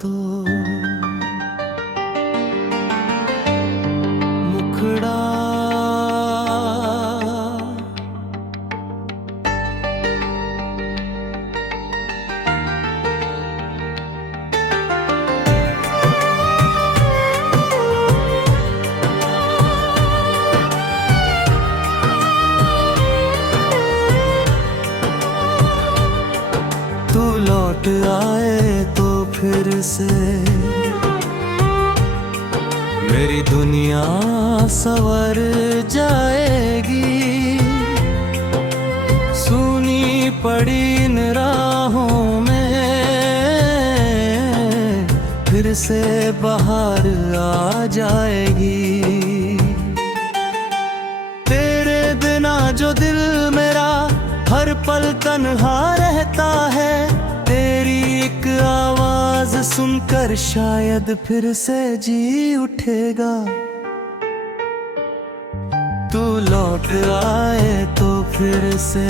तो मुखड़ा तू लौट आए तो फिर से मेरी दुनिया संवर जाएगी। सुनी पड़ी इन राहों में फिर से बाहर आ जाएगी। तेरे बिना जो दिल मेरा हर पल तन्हा रहता है, तेरी एक आवाज सुनकर शायद फिर से जी उठेगा। तू लौट आए तो फिर से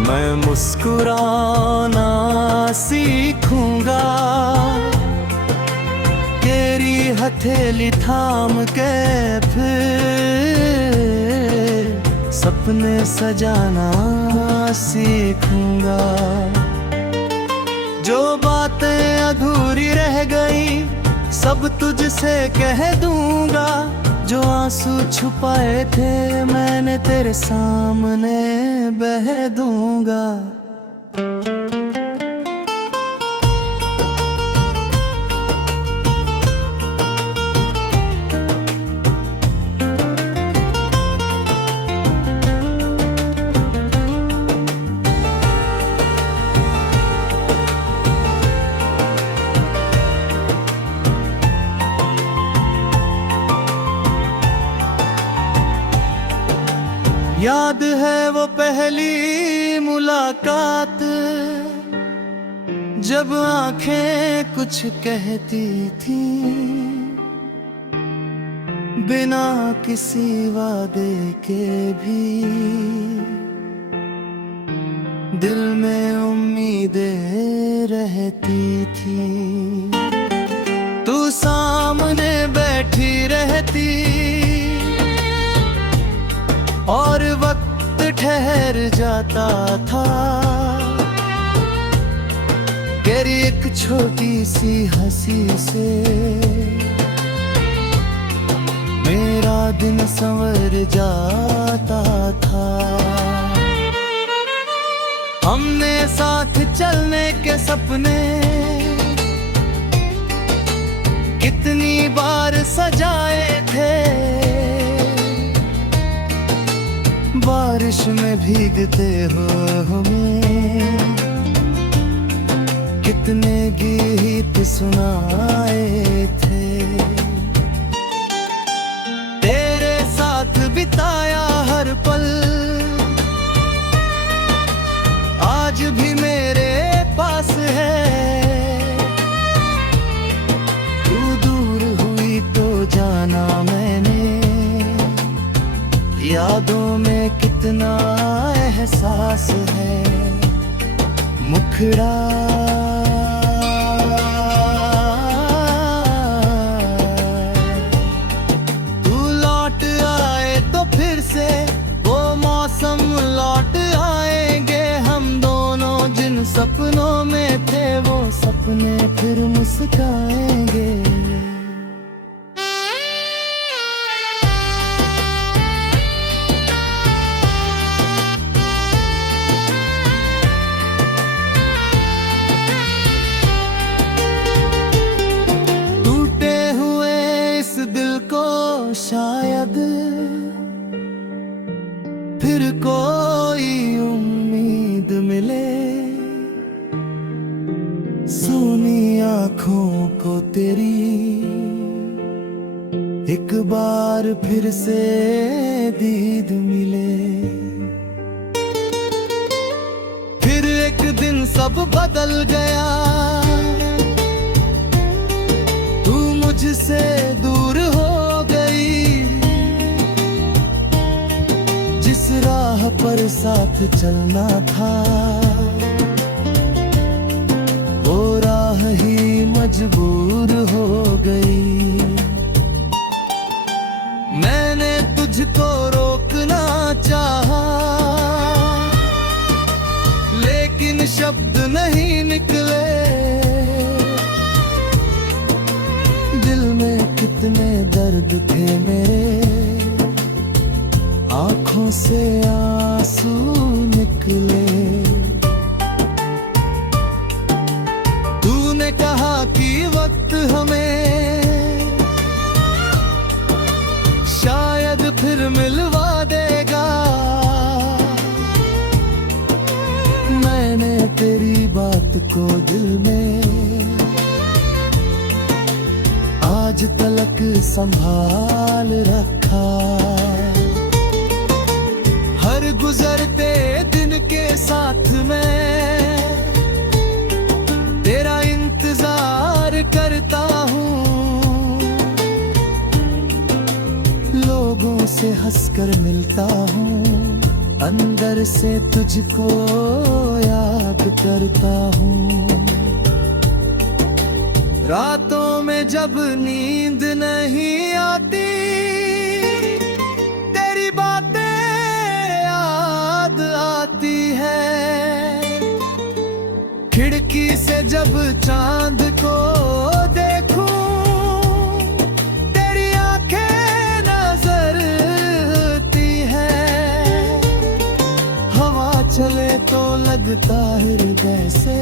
मैं मुस्कुराना सीखूंगा। तेरी हथेली थाम के फिर सपने सजाना सीखूंगा। जो बातें अधूरी रह गई सब तुझसे कह दूंगा। जो आंसू छुपाए थे मैंने तेरे सामने बह दूंगा। याद है वो पहली मुलाकात जब आंखें कुछ कहती थी, बिना किसी वादे के भी दिल में उम्मीदें रहती थी। तू सामने बैठी रहती और वक्त ठहर जाता था। तेरी एक छोटी सी हंसी से मेरा दिन संवर जाता था। हमने साथ चलने के सपने कितनी बार सजाए थे। बारिश में भीगते हो हमें कितने गीत सुनाए थे। तेरे साथ बिताया हर पल आज भी मेरे पास है। तू दूर हुई तो जाना मैंने यादों में कितना एहसास है। मुखड़ा तू लौट आए तो फिर से वो मौसम लौट आएंगे। हम दोनों जिन सपनों में थे वो सपने फिर मुस्काएंगे। शायद फिर कोई उम्मीद मिले। सुनी आँखों को तेरी एक बार फिर से दीद मिले। फिर एक दिन सब बदल गया। तू मुझसे दूर हो गई। जिस साथ चलना था, वो राह ही मजबूर हो गई। मैंने तुझको रोकना चाहा, लेकिन शब्द नहीं निकले। दिल में कितने दर्द थे मेरे, आंखों से आंसू निकले। तूने कहा कि वक्त हमें शायद फिर मिलवा देगा। मैंने तेरी बात को दिल में आज तलक संभाल रखा। हर गुजरते दिन के साथ मैं तेरा इंतजार करता हूँ। लोगों से हंसकर मिलता हूँ, अंदर से तुझको याद करता हूँ। रातों में जब नींद नहीं आती, तेरी बातें याद आती है। खिड़की से जब चांद को देखूं, तेरी आंखें नजर आती है। हवा चले तो लगता हृदय से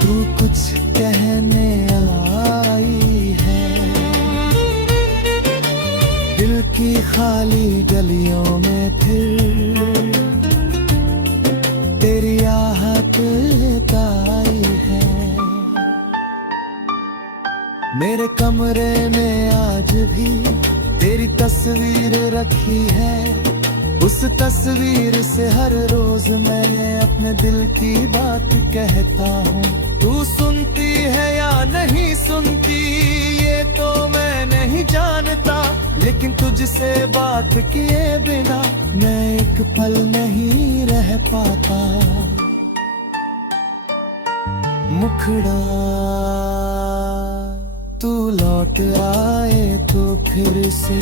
तू कुछ कहने आई है। दिल की खाली गलियों में फिर तेरी आहट आई है। मेरे कमरे में आज भी तेरी तस्वीर रखी है। उस तस्वीर से हर रोज मैं अपने दिल की बात कहता हूँ। तू सुनती है या नहीं सुनती ये तो मैं नहीं जानता, लेकिन तुझसे बात किए बिना मैं एक पल नहीं रह पाता। मुखड़ा तू लौट आए तो फिर से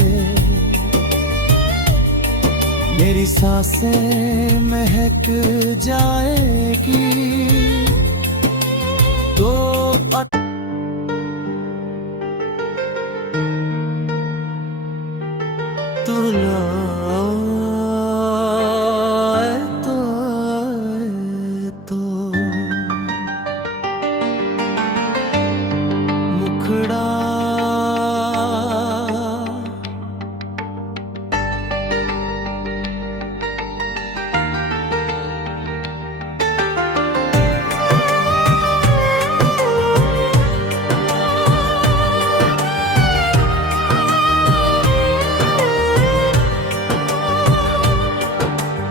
मेरी सांसें महक जाएगी। तो तू आए तो मुखड़ा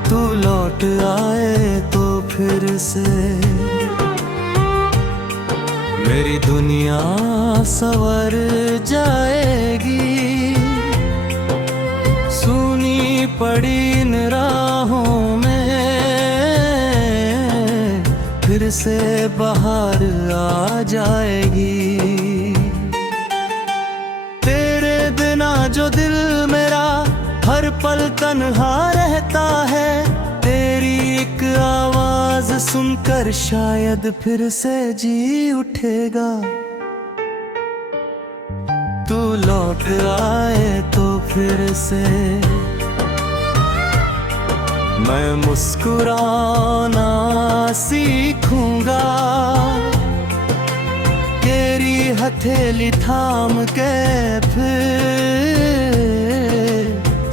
तू लौट आए तो फिर से मेरी दुनिया संवर जाएगी। सूनी पड़ी इन राहों में फिर से बाहर आ जाएगी। तेरे बिना जो दिल मेरा हर पल तन्हा रहता है, तेरी एक आवाज सुनकर शायद फिर से जी उठेगा। तू लौट आए तो फिर से मैं मुस्कुराना सीखूंगा। तेरी हथेली थाम के फिर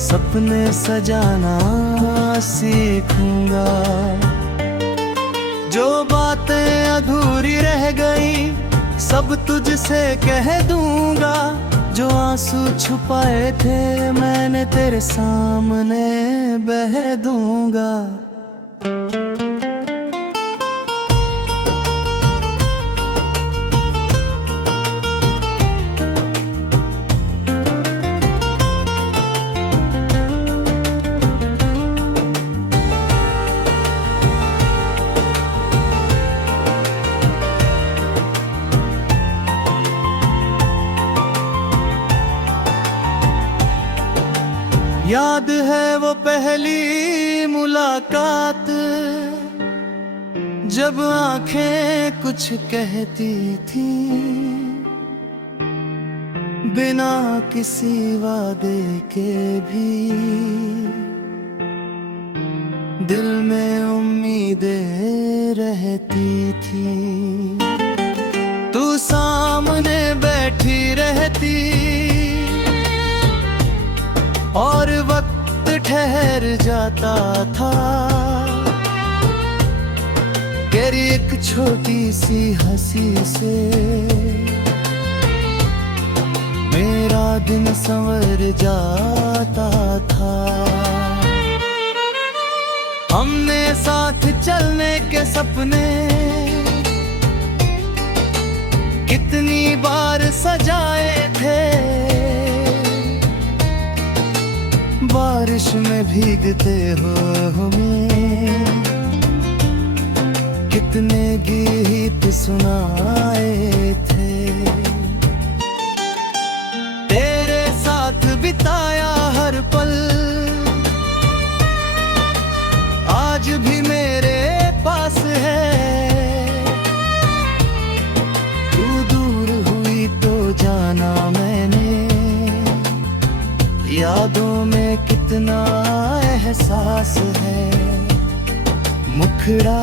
सपने सजाना सीखूंगा। जो बातें अधूरी रह गई सब तुझसे कह दूंगा। जो आंसू छुपाए थे मैंने तेरे सामने बह दूंगा। याद है वो पहली मुलाकात, जब आंखें कुछ कहती थी, बिना किसी वादे के भी दिल में उम्मीदें रहती थी। तू सामने बैठी रहती और वक्त ठहर जाता था, तेरी एक छोटी सी हंसी से मेरा दिन संवर जाता था। हमने साथ चलने के सपने कितनी बार सजाए थे, बारिश में भीगते हो हमें कितने गीत सुनाए थे। तेरे साथ बिताया हर पल आज भी मेरे पास है। तू दूर हुई तो जाना मैंने, यादों में कितना एहसास है। मुखड़ा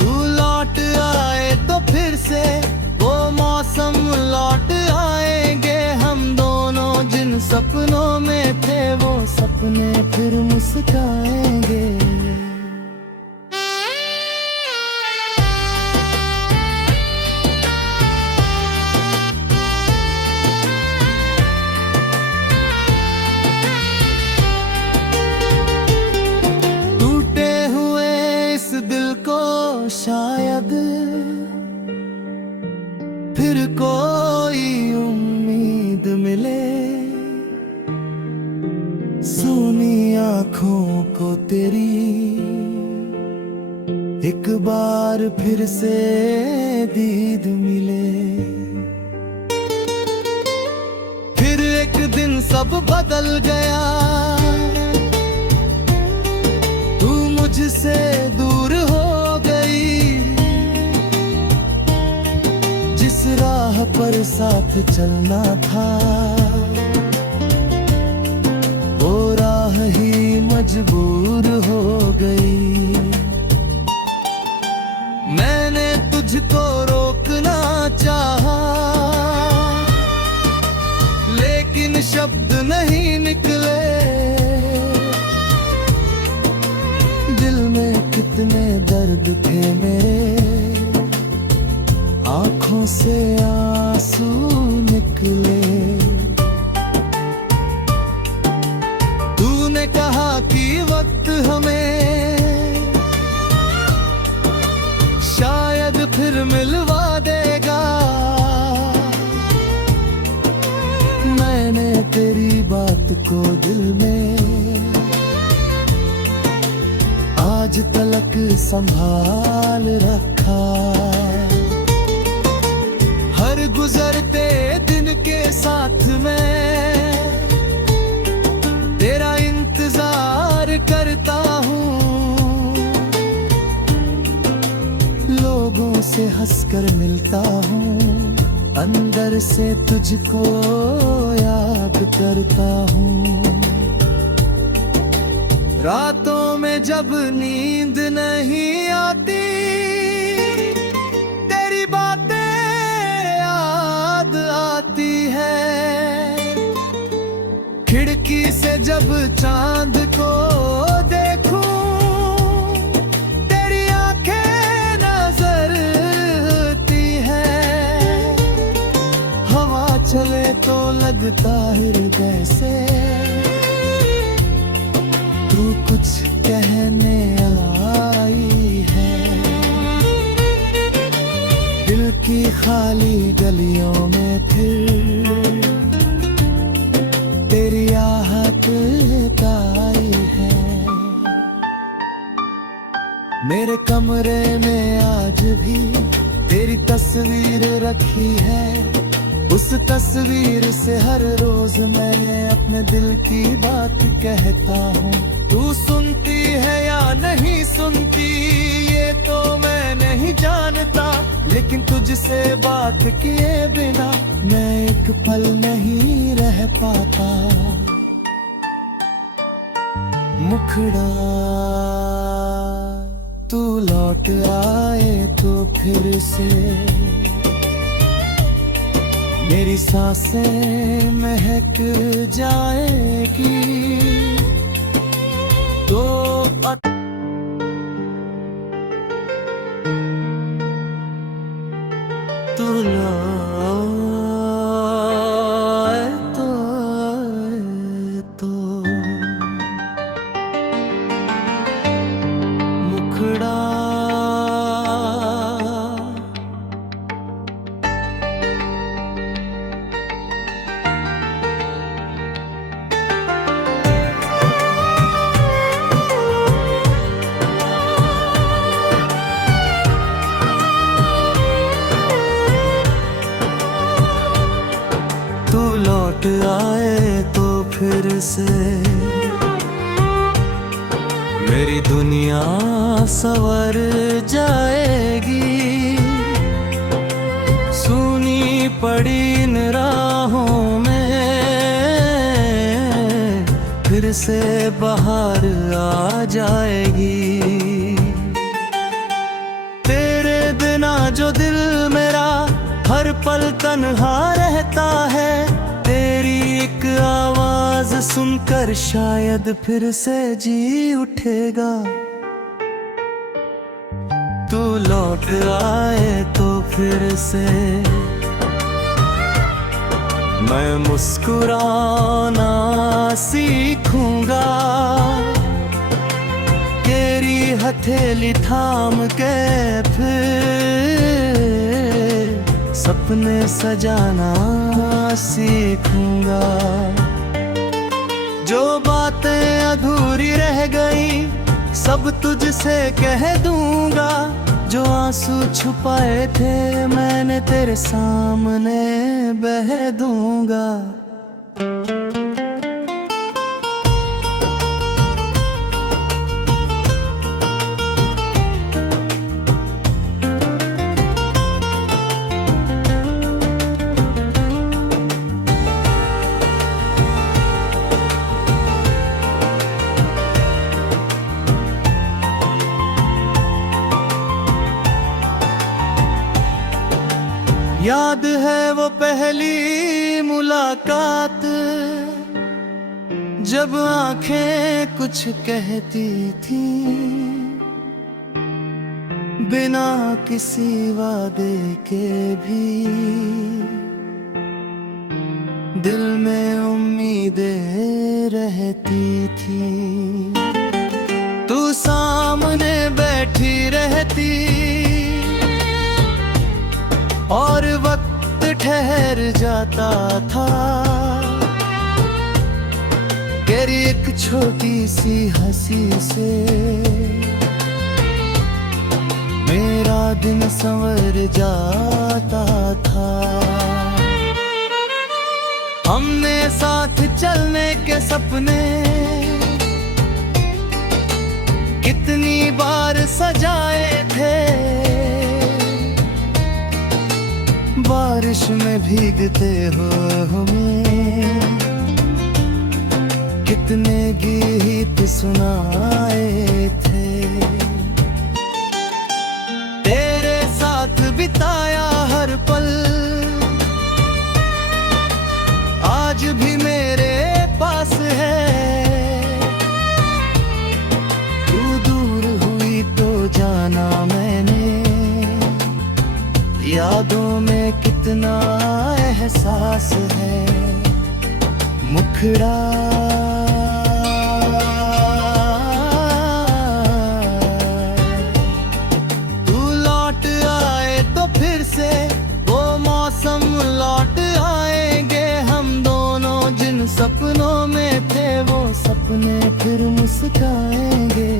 तू लौट आए तो फिर से वो मौसम लौट आएंगे। हम दोनों जिन सपनों में थे वो सपने फिर मुस्काएंगे। शायद फिर कोई उम्मीद मिले, सूनी आंखों को तेरी एक बार फिर से दीद मिले। फिर एक दिन सब बदल गया, तू मुझसे दूर हो गई। जिस राह पर साथ चलना था वो राह ही मजबूर हो गई। मैंने तुझको रोकना चाहा लेकिन शब्द नहीं निकले। दिल में कितने दर्द थे मेरे, आंखों से आंसू निकले। तूने कहा कि वक्त हमें शायद फिर मिलवा देगा। मैंने तेरी बात को दिल में आज तलक संभाल रखा। हर गुजरते दिन के साथ मैं तेरा इंतजार करता हूँ। लोगों से हंसकर मिलता हूँ, अंदर से तुझको याद करता हूँ। रातों में जब नींद नहीं आती तेरी बातें याद आती है। खिड़की से जब चांद को देखूं तेरी आंखें नजर आती है। हवा चले तो लगता हृदय से तू कुछ कहने आई है। दिल की खाली गलियों में फिर तेरी आहट आई है। मेरे कमरे में आज भी तेरी तस्वीर रखी है, उस तस्वीर से हर रोज मैं अपने दिल की बात कहता हूँ। तू सुनती है या नहीं सुनती ये तो मैं नहीं जानता, लेकिन तुझसे बात किए बिना मैं एक पल नहीं रह पाता। मुखड़ा तू लौट आए तो फिर से मेरी सांसें महक जाएगी। तो तू लाए तो मुखड़ा तू लौट आए तो फिर से मेरी दुनिया संवर जाएगी। सुनी पड़ी इन राहों में फिर से बाहर आ जाएगी। तेरे बिना जो दिल मेरा हर पल तन्हा रहता है, तेरी एक आवाज सुनकर शायद फिर से जी उठेगा। तू लौट आए तो फिर से मैं मुस्कुराना सीखूंगा। तेरी हथेली थाम के फिर सपने सजाना सीखूंगा। जो बातें अधूरी रह गई सब तुझसे कह दूंगा। जो आंसू छुपाए थे मैंने तेरे सामने बह दूंगा। याद है वो पहली मुलाकात जब आंखें कुछ कहती थी, बिना किसी वादे के भी दिल में उम्मीदें रहती थी। तू सामने बैठी रहती और वक्त ठहर जाता था। तेरी एक छोटी सी हंसी से मेरा दिन संवर जाता था। हमने साथ चलने के सपने कितनी बार सजाए थे। बारिश में भीगते हो हमें कितने गीत सुनाए थे। तेरे साथ बिताया हर पल आज भी मेरे पास है। तू दूर हुई तो जाना मैंने, यादों में कितना एहसास है। मुखड़ा तू लौट आए तो फिर से वो मौसम लौट आएंगे। हम दोनों जिन सपनों में थे वो सपने फिर मुस्कुराएंगे।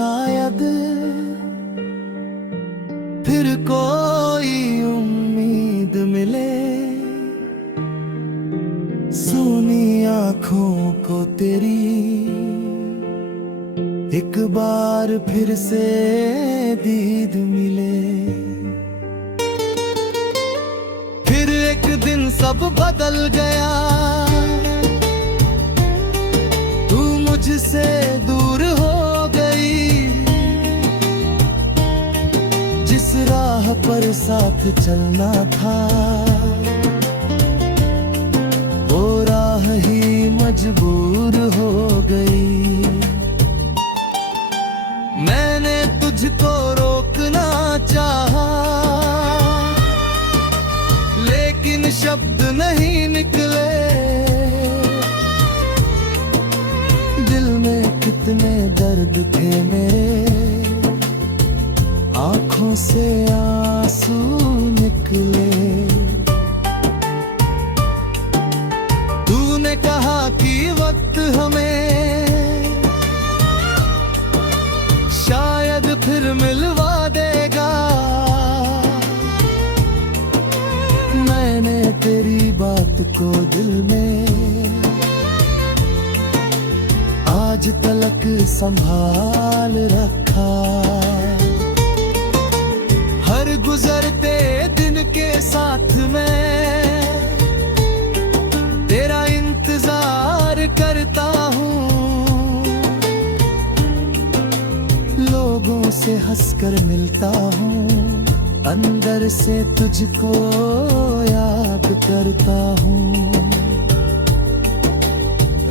शायद फिर कोई उम्मीद मिले, सुनी आंखों को तेरी एक बार फिर से दीद मिले। फिर एक दिन सब बदल गया, तू मुझसे दूर हो गई। जिस राह पर साथ चलना था, वो राह ही मजबूर हो गई। मैंने तुझको रोकना चाहा, लेकिन शब्द नहीं निकले। दिल में कितने दर्द थे मेरे, आंखों से आंसू निकले। तूने कहा कि वक्त हमें शायद फिर मिलवा देगा। मैंने तेरी बात को दिल में आज तलक संभाल रखा। हर गुजरते दिन के साथ मैं तेरा इंतजार करता हूँ। लोगों से हंसकर मिलता हूँ, अंदर से तुझको याद करता हूँ।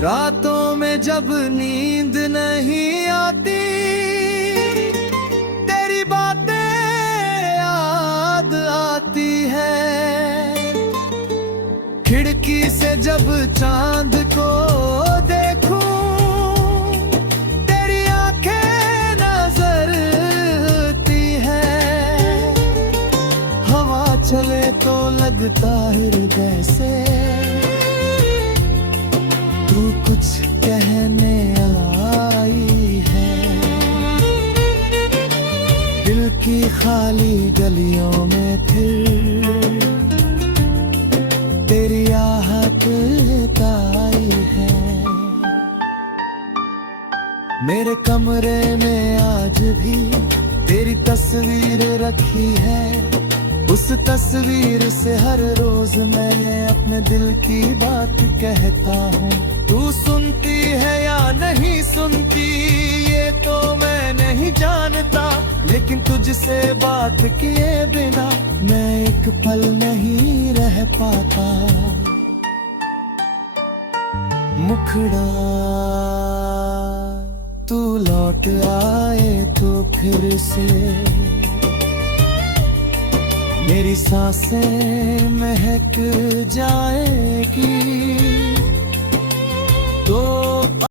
रातों में जब नींद नहीं आती, तेरी बातें याद आती है। खिड़की से जब चांद को देखूं, तेरी आंखें नजरती है। हवा चले तो लगता हृदय से तू कुछ कहने आई है। दिल की खाली गलियों में फिर तेरी आहट आई है। मेरे कमरे में आज भी तेरी तस्वीर रखी है। उस तस्वीर से हर रोज मैं अपने दिल की बात कहता हूँ। तू सुनती है या नहीं सुनती ये तो मैं नहीं जानता, लेकिन तुझसे बात किए बिना मैं एक पल नहीं रह पाता। मुखड़ा तू लौट आए तो फिर से मेरी सांसें महक जाएगी। तो